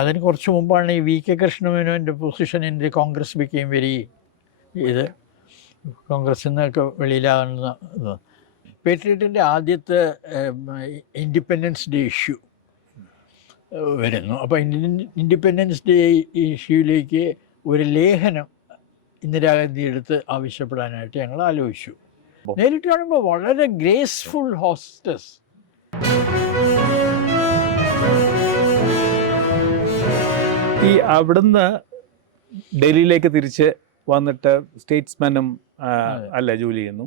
അതിന് കുറച്ച് മുമ്പാണ് ഈ വി കെ കൃഷ്ണമേനോൻ്റെ position in the Congress became very ഇത് കോൺഗ്രസ്സിൽ നിന്നൊക്കെ വെളിയിലാകുന്ന ഇത്. പേട്രിയറ്റിൻ്റെ ആദ്യത്തെ ഇൻഡിപെൻഡൻസ് ഡേ ഇഷ്യൂ വരുന്നു. അപ്പോൾ ഇൻഡിപെൻഡൻസ് ഡേ ഇഷ്യൂയിലേക്ക് ഒരു ലേഖനം ഇന്ദിരാഗാന്ധി എടുത്ത് ആവശ്യപ്പെടാനായിട്ട് ഞങ്ങൾ ആലോചിച്ചു. നേരിട്ട് കാണുമ്പോൾ വളരെ ഗ്രേസ്ഫുൾ ഹോസ്റ്റസ്. ഈ അവിടുന്ന് ഡൽഹിയിലേക്ക് തിരിച്ച് വന്നിട്ട് സ്റ്റേറ്റ്സ്മാനും അല്ല ജോലി ചെയ്യുന്നു.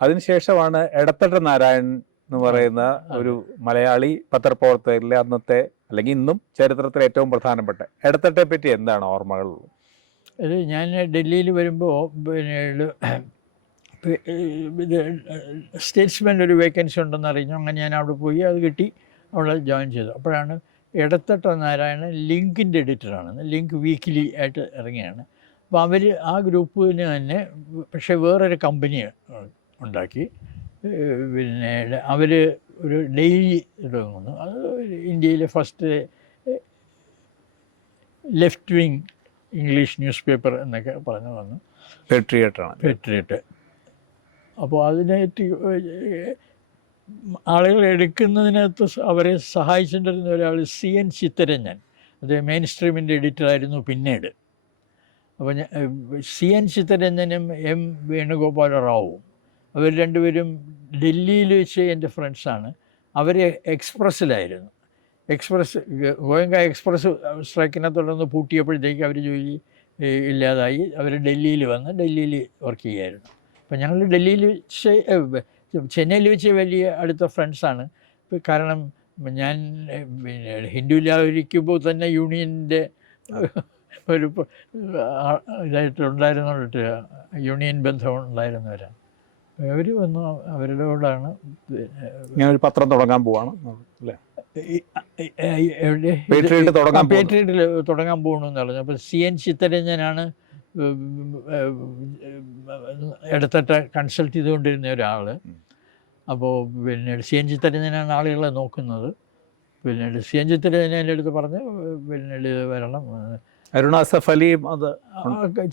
അതിനുശേഷമാണ് എടത്തട്ട നാരായണൻ എന്ന് പറയുന്ന ഒരു മലയാളി പത്രപ്രവർത്തകരിലെ അന്നത്തെ അല്ലെങ്കിൽ ഇന്നും ചരിത്രത്തിൽ ഏറ്റവും പ്രധാനപ്പെട്ട എടത്തട്ടയെ പറ്റി എന്താണ് ഓർമ്മകൾ? അത് ഞാൻ ഡൽഹിയിൽ വരുമ്പോൾ പിന്നെ ഇത് സ്റ്റേറ്റ്സ്മാൻ ഒരു വേക്കൻസി ഉണ്ടെന്ന് അറിഞ്ഞു. അങ്ങനെ ഞാൻ അവിടെ പോയി, അത് കിട്ടി, അവിടെ ജോയിൻ ചെയ്തു. അപ്പോഴാണ് എടത്തട്ട നാരായണൻ ലിങ്കിൻ്റെ എഡിറ്ററാണ്, ലിങ്ക് വീക്കിലി ആയിട്ട് ഇറങ്ങിയാണ്. അപ്പോൾ അവർ ആ ഗ്രൂപ്പിന് തന്നെ പക്ഷേ വേറൊരു കമ്പനി ഉണ്ടാക്കി. പിന്നെ അവർ ഒരു ഡെയിലി തുടങ്ങുന്നു. അത് ഇന്ത്യയിലെ first left wing English news paper എന്നൊക്കെ പറഞ്ഞു വന്നു. പേട്രിയറ്റ്. അപ്പോൾ അതിനായിട്ട് ആളുകൾ എടുക്കുന്നതിനകത്ത് അവരെ സഹായിച്ചിട്ടിരുന്ന ഒരാൾ CN ചിത്തരഞ്ജൻ, അത് മെയിൻ സ്ട്രീമിൻ്റെ എഡിറ്ററായിരുന്നു പിന്നീട്. അപ്പോൾ CN ചിത്തരഞ്ജനും M വേണുഗോപാല റാവുവും അവർ രണ്ടുപേരും ഡൽഹിയിൽ വെച്ച് എൻ്റെ ഫ്രണ്ട്സാണ്. അവർ എക്സ്പ്രസ്സിലായിരുന്നു. ഗോയങ്ക എക്സ്പ്രസ് സ്ട്രൈക്കിനെ തുടർന്ന് പൂട്ടിയപ്പോഴത്തേക്ക് അവർ ജോലി ഇല്ലാതായി. അവർ ഡൽഹിയിൽ വന്ന് ഡൽഹിയിൽ വർക്ക് ചെയ്യുമായിരുന്നു. അപ്പോൾ ഞങ്ങൾ ഡൽഹിയിൽ ചെന്നൈയിൽ വെച്ച് വലിയ അടുത്ത ഫ്രണ്ട്സാണ്. കാരണം ഞാൻ പിന്നെ ഹിന്ദുവിലായിരിക്കുമ്പോൾ തന്നെ യൂണിയൻ്റെ ഒരു ഇതായിട്ടുണ്ടായിരുന്നിട്ട് യൂണിയൻ ബന്ധം ഉണ്ടായിരുന്നവരാണ്. അവർ വന്നു, അവരുടെ കൂടാണ് ഞാൻ ഒരു പത്രം തുടങ്ങാൻ പോവാണ് അല്ലേ, പേട്രിയറ്റിൽ തുടങ്ങാൻ പോകണമെന്ന് പറഞ്ഞു. അപ്പോൾ CN ചിത്തരഞ്ജനാണ് ഇടത്തട്ട കൺസൾട്ട് ചെയ്തുകൊണ്ടിരുന്ന ഒരാൾ. അപ്പോൾ പിന്നീട് CN ചിത്തരഞ്ജനാണ് ആളുകളെ നോക്കുന്നത്. പിന്നീട് CN ചിത്തരഞ്ജൻ എൻ്റെ അടുത്ത് പറഞ്ഞ് പിന്നീട് വരണം. അരുണ അസഫ് അലിയും അത്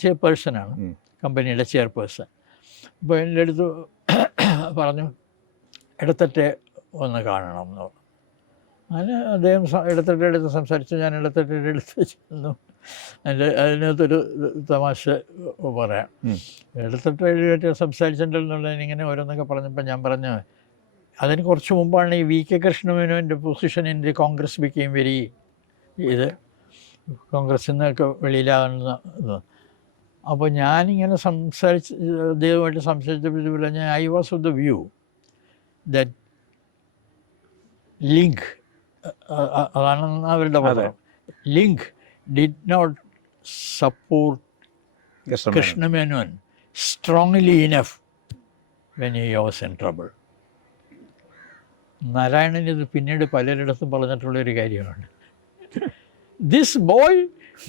ചെയർപേഴ്സണാണ്, കമ്പനിയുടെ ചെയർപേഴ്സൺ. അപ്പോൾ എൻ്റെ അടുത്ത് പറഞ്ഞു ഇടത്തട്ടെ ഒന്ന് കാണണം എന്ന് പറഞ്ഞു. അങ്ങനെ അദ്ദേഹം ഇടത്തട്ടയുടെ അടുത്ത് സംസാരിച്ചു. ഞാൻ ഇടത്തട്ടയുടെ അടുത്ത് ചെന്നു. അതിനകത്തൊരു തമാശ പറയാം. ഇടത്തട്ടയായിട്ട് സംസാരിച്ചിട്ടുണ്ടെന്നുള്ളത് ഇങ്ങനെ ഓരോന്നൊക്കെ പറഞ്ഞപ്പോൾ ഞാൻ പറഞ്ഞു, അതിന് കുറച്ച് മുമ്പാണ് ഈ വി കെ കൃഷ്ണമേനോൻ്റെ position in the Congress became very ഇത് കോൺഗ്രസ്സിൽ നിന്നൊക്കെ വെളിയിലാകുന്ന ഇത്. അപ്പോൾ ഞാനിങ്ങനെ അദ്ദേഹമായിട്ട് സംസാരിച്ചപ്പോൾ ഞാൻ I was of the view that Link, അതാണ് അവരുടെ പദം, Link did not support Krishna Menon strongly enough when he was in trouble. Narayanan ഇത് പിന്നീട് പലരിടത്തും പറഞ്ഞിട്ടുള്ളൊരു കാര്യമാണ്. This boy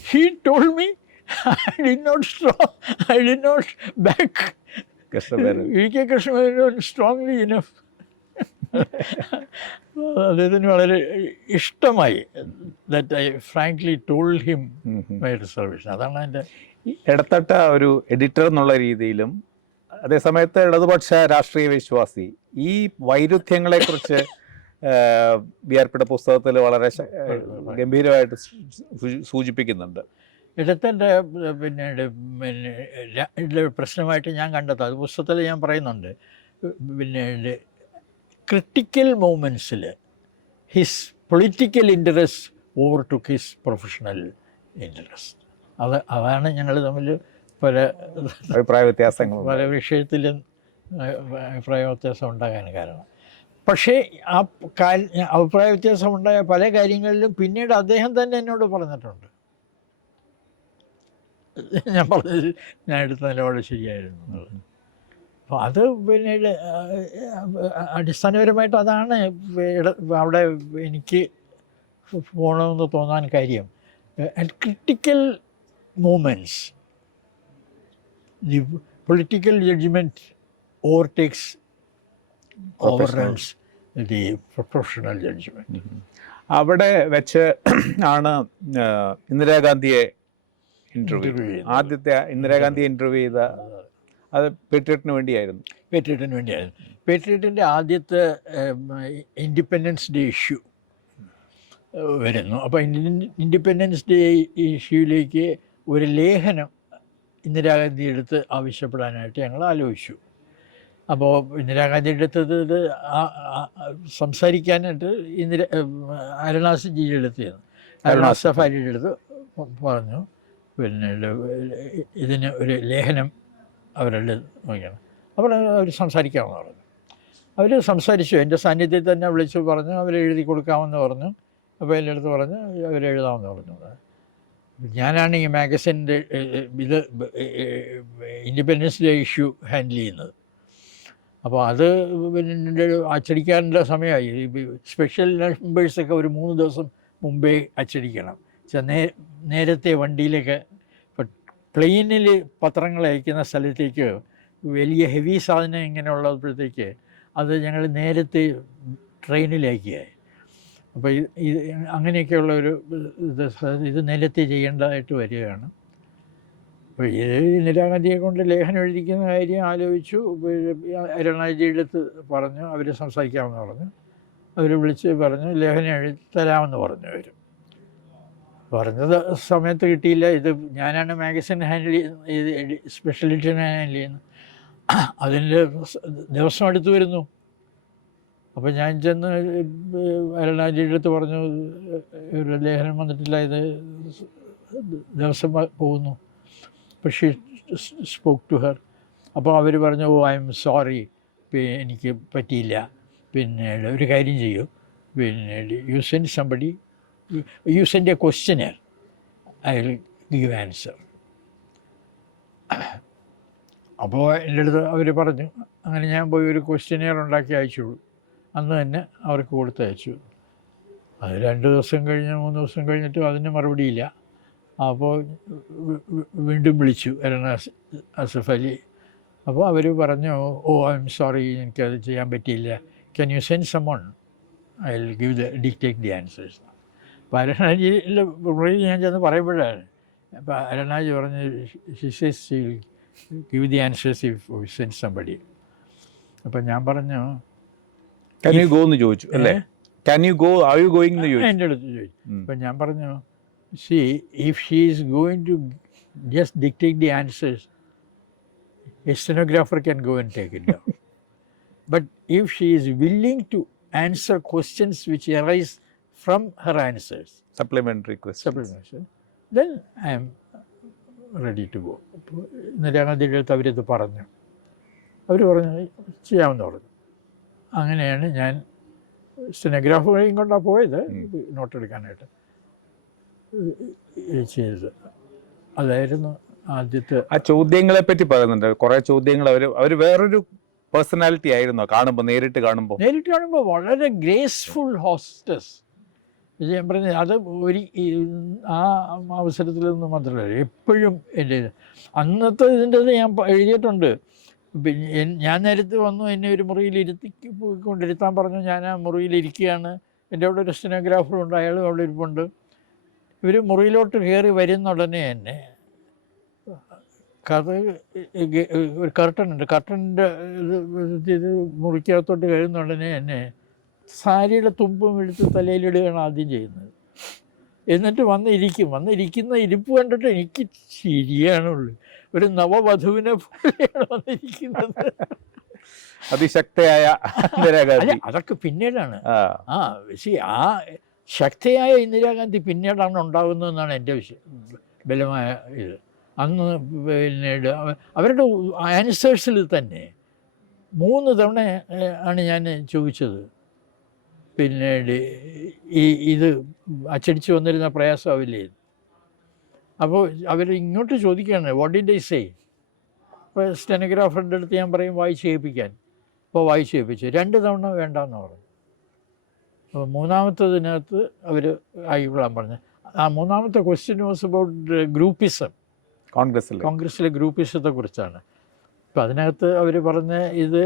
he told me I did not back VK Krishnamenon strongly enough. അദ്ദേഹത്തിന് വളരെ ഇഷ്ടമായി that I frankly told him my reservation. അതാണ് എൻ്റെ ഇടത്തട്ട ഒരു എഡിറ്റർ എന്നുള്ള രീതിയിലും അതേസമയത്ത് ഇടതുപക്ഷ രാഷ്ട്രീയ വിശ്വാസി. ഈ വൈരുദ്ധ്യങ്ങളെക്കുറിച്ച് BR പിയുടെ പുസ്തകത്തിൽ വളരെ ഗംഭീരമായിട്ട് സൂചിപ്പിക്കുന്നുണ്ട്. ഇടത്തൻ്റെ പിന്നീട് പ്രശ്നമായിട്ട് ഞാൻ കണ്ടെത്തും, അത് പുസ്തകത്തിൽ ഞാൻ പറയുന്നുണ്ട്. പിന്നീട് ക്രിട്ടിക്കൽ മൂമെൻറ്റ്സിൽ his political interest overtook his professional interest. അതാണ് ഞങ്ങൾ തമ്മിൽ പല അഭിപ്രായ വ്യത്യാസങ്ങൾ, പല വിഷയത്തിലും അഭിപ്രായ വ്യത്യാസം ഉണ്ടാകാൻ കാരണം. പക്ഷേ ആ അഭിപ്രായ വ്യത്യാസം ഉണ്ടായ പല കാര്യങ്ങളിലും പിന്നീട് അദ്ദേഹം തന്നെ എന്നോട് പറഞ്ഞിട്ടുണ്ട്, ഞാൻ പറഞ്ഞത് ഞാൻ എടുത്ത നിലപാട് ശരിയായിരുന്നു എന്നുള്ളത്. അപ്പോൾ അത് പിന്നീട് അടിസ്ഥാനപരമായിട്ട് അതാണ് അവിടെ എനിക്ക് പോകണമെന്ന് തോന്നാൻ കാര്യം. At critical moments the political judgement overruns the professional judgment. അവിടെ വെച്ച് ആണ് ഇന്ദിരാഗാന്ധിയെ ഇന്റർവ്യൂ ആദ്യത്തെ ഇന്ദിരാഗാന്ധിയെ ഇന്റർവ്യൂ ചെയ്ത അത് പേട്രിയറ്റിന് വേണ്ടിയായിരുന്നു. പേട്രിയറ്റിന് വേണ്ടിയായിരുന്നു. പേട്രിയറ്റിൻ്റെ ആദ്യത്തെ ഇൻഡിപെൻഡൻസ് ഡേ ഇഷ്യൂ വരുന്നു. അപ്പോൾ ഇൻഡിപെൻഡൻസ് ഡേ ഇഷ്യൂയിലേക്ക് ഒരു ലേഖനം ഇന്ദിരാഗാന്ധി എടുത്ത് ആവശ്യപ്പെടാനായിട്ട് ഞങ്ങൾ ആലോചിച്ചു. അപ്പോൾ ഇന്ദിരാഗാന്ധിയുടെ അടുത്തത് ഇത് സംസാരിക്കാനായിട്ട് അരുണാസിജിയുടെ അടുത്തായിരുന്നു. അരുണാസ് സഫാരിയുടെ അടുത്ത് പറഞ്ഞു, പിന്നെ ഇതിന് ഒരു ലേഖനം അവരുടെ നോക്കിയാണ്. അപ്പോൾ അവർ സംസാരിക്കാമെന്ന് പറഞ്ഞു. അവർ സംസാരിച്ചു. എൻ്റെ സാന്നിധ്യത്തിൽ തന്നെ വിളിച്ചു പറഞ്ഞു അവരെഴുതി കൊടുക്കാമെന്ന് പറഞ്ഞു. അപ്പോൾ എൻ്റെ അടുത്ത് പറഞ്ഞു അവരെഴുതാമെന്ന് പറഞ്ഞു. ഞാനാണ് ഈ മാഗസിൻ്റെ ഇത് ഇൻഡിപെൻഡൻസ് ഡേ ഇഷ്യൂ ഹാൻഡിൽ ചെയ്യുന്നത്. അപ്പോൾ അത് പിന്നെ അച്ചടിക്കാനുള്ള സമയമായി. സ്പെഷ്യൽ നമ്പേഴ്സൊക്കെ ഒരു 3 ദിവസം മുമ്പേ അച്ചടിക്കണം. നേരത്തെ വണ്ടിയിലേക്ക് ഇപ്പം പ്ലെയിനിൽ പത്രങ്ങൾ അയക്കുന്ന സ്ഥലത്തേക്ക് വലിയ ഹെവി സാധനം ഇങ്ങനെയുള്ളപ്പോഴത്തേക്ക് അത് ഞങ്ങൾ നേരത്തെ ട്രെയിനിലേക്കായി. അപ്പോൾ ഇത് അങ്ങനെയൊക്കെയുള്ള ഒരു ഇത് നേരത്തെ ചെയ്യേണ്ടതായിട്ട് വരികയാണ്. അപ്പോൾ ഇത് ഇന്ദിരാഗാന്ധിയെ കൊണ്ട് ലേഖനം എഴുതിക്കുന്ന കാര്യം ആലോചിച്ചു. അരുണാജിയുടെ അടുത്ത് പറഞ്ഞു, അവർ സംസാരിക്കാമെന്ന് പറഞ്ഞു. അവർ വിളിച്ച് പറഞ്ഞു ലേഖനം എഴുതരാമെന്ന് പറഞ്ഞു. അവർ പറഞ്ഞത് സമയത്ത് കിട്ടിയില്ല. ഇത് ഞാനാണ് മാഗസിൻ ഹാൻഡിൽ ചെയ്യുന്നത്, സ്പെഷ്യൽ എഡിഷൻ ഹാൻഡിൽ ചെയ്യുന്നത്. അതിൻ്റെ ദിവസം അടുത്ത് വരുന്നു. അപ്പോൾ ഞാൻ ചെന്ന് അരുണാജിയുടെ അടുത്ത് പറഞ്ഞു ഒരു ലേഖനം വന്നിട്ടില്ല, ഇത് ദിവസം പോകുന്നു. അപ്പോൾ ഷീ സ്പോക്ക് ടു ഹെർ. അപ്പോൾ അവർ പറഞ്ഞു ഓ ഐ എം സോറി, എനിക്ക് പറ്റിയില്ല, പിന്നെ ഒരു കാര്യം ചെയ്യൂ, പിന്നെ U send somebody, U send A questionnaire, I will give answer. അപ്പോൾ എൻ്റെ അടുത്ത് അവർ പറഞ്ഞു. അങ്ങനെ ഞാൻ പോയി ഒരു ക്വസ്റ്റ്യനർ ഉണ്ടാക്കി അയച്ചുള്ളൂ. അന്ന് തന്നെ അവർക്ക് കൊടുത്തയച്ചു. അത് 2 ദിവസം കഴിഞ്ഞ് 3 ദിവസം കഴിഞ്ഞിട്ടും അതിന് മറുപടിയില്ല. അപ്പോൾ വീണ്ടും വിളിച്ചു അസഫ് അലി. അപ്പോൾ അവർ പറഞ്ഞു ഓ ഐ എം സോറി, എനിക്കത് ചെയ്യാൻ പറ്റിയില്ല, can you send someone, I will give dictate the answers. അപ്പോൾ അരുണാജിയുടെ ഞാൻ ചെന്ന് പറയുമ്പോഴാണ് അപ്പോൾ അരുണാജി പറഞ്ഞ് she says she will give the answers if you send somebody. അപ്പം ഞാൻ പറഞ്ഞു Can you go എന്ന് ചോദിച്ചു അല്ലേ? Can you go, are you going എന്ന് ചോദിച്ചു എൻ്റെ അടുത്ത് ചോദിച്ചു. അപ്പം ഞാൻ പറഞ്ഞു see, if she is going to just dictate the answers, a stenographer can go and take it down. But if she is willing to answer questions which arise from her answers, supplementary questions, then I am ready to go. ഇന്ദിരാഗാന്ധിയുടെ അടുത്ത് അവരിത് പറഞ്ഞു. അവർ പറഞ്ഞു ചെയ്യാമെന്ന് പറഞ്ഞു. അങ്ങനെയാണ് ഞാൻ സ്റ്റെനോഗ്രാഫറേയും കൊണ്ടാണ് പോയത് നോട്ട് എടുക്കാനായിട്ട് ചെയ്തത്. അതായിരുന്നു ആദ്യത്തെ. ആ ചോദ്യങ്ങളെ പറ്റി പറയുന്നുണ്ട്. കുറേ ചോദ്യങ്ങൾ അവർ വേറൊരു പേഴ്സണാലിറ്റി ആയിരുന്നോ കാണുമ്പോൾ? നേരിട്ട് കാണുമ്പോൾ വളരെ ഗ്രേസ്ഫുൾ ഹോസ്റ്റസ്. ഞാൻ പറഞ്ഞത് അത് ആ അവസരത്തിലൊന്നും മാത്രമല്ല, എപ്പോഴും എൻ്റെ അന്നത്തെ ഇതിൻ്റെത് ഞാൻ എഴുതിയിട്ടുണ്ട്. പിന്നെ ഞാൻ നേരത്തെ വന്നു, എന്നെ ഒരു മുറിയിൽ കൊണ്ടിരുത്താൻ പറഞ്ഞു. ഞാൻ ആ മുറിയിലിരിക്കുകയാണ്. എൻ്റെ അവിടെ ഒരു സ്റ്റെനോഗ്രാഫറുണ്ട്, അയാളും അവിടെ ഇരിപ്പുണ്ട്. ഇവർ മുറിയിലോട്ട് കയറി വരുന്ന ഉടനെ തന്നെ ഒരു കർട്ടനുണ്ട്, കർട്ടൻ്റെ ഇത് മുറിക്കകത്തോട്ട് കഴിയുന്ന ഉടനെ തന്നെ സാരിയുടെ തുമ്പും എടുത്ത് തലയിലിടുകയാണ് ആദ്യം ചെയ്യുന്നത്. എന്നിട്ട് വന്നിരിക്കുന്ന ഇരിപ്പ് കണ്ടിട്ട് എനിക്ക് ചിരിയാണുള്ളൂ. ഒരു നവവധുവിനെ പോലെയാണ് വന്നിരിക്കുന്നത്. അതിശക്തയായ അതൊക്കെ പിന്നീടാണ്. ആ ശക്തിയായ ഇന്ദിരാഗാന്ധി പിന്നീടാണ് ഉണ്ടാകുന്നതെന്നാണ് എൻ്റെ ബലമായ ഇത്. അന്ന് പിന്നീട് അവരുടെ ആൻസേഴ്സിൽ തന്നെ 3 തവണ ആണ് ഞാൻ ചോദിച്ചത്. പിന്നീട് ഇത് അച്ചടിച്ച് വന്നിരുന്ന പ്രയാസമാവില്ലേ? അപ്പോൾ അവർ ഇങ്ങോട്ട് ചോദിക്കുകയാണ് വാട്ട് ഡിഡ് ഐ സേ. അപ്പോൾ സ്റ്റെനോഗ്രാഫറിൻ്റെ അടുത്ത് ഞാൻ പറയും വായിച്ച് കേൾപ്പിക്കാൻ. അപ്പോൾ വായിച്ച് കേൾപ്പിച്ചു. 2 തവണ വേണ്ടാന്ന് പറഞ്ഞു. അപ്പോൾ 3-ാമത്തതിനകത്ത് അവർ ആയിക്കൊള്ളാൻ പറഞ്ഞു. ആ 3-ാമത്തെ ക്വസ്റ്റ്യൻ വാസ് അബൌട്ട് ഗ്രൂപ്പിസം. കോൺഗ്രസ്സിലെ ഗ്രൂപ്പിസത്തെ കുറിച്ചാണ്. അപ്പം അതിനകത്ത് അവർ പറഞ്ഞ ഇത്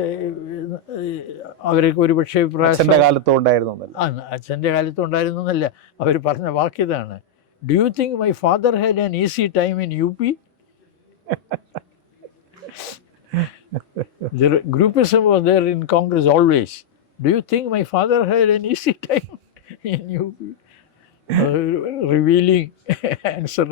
അവർക്ക് ഒരു പക്ഷേ അച്ഛൻ്റെ കാലത്തും ഉണ്ടായിരുന്നു എന്നല്ല. അച്ഛൻ്റെ കാലത്തും ഉണ്ടായിരുന്നു എന്നല്ല, അവർ പറഞ്ഞ വാക്കിതാണ്, do you think my father had an easy time in UP? Groupism was there in Congress always. Do you think my father had an easy time in UP? Revealing answer.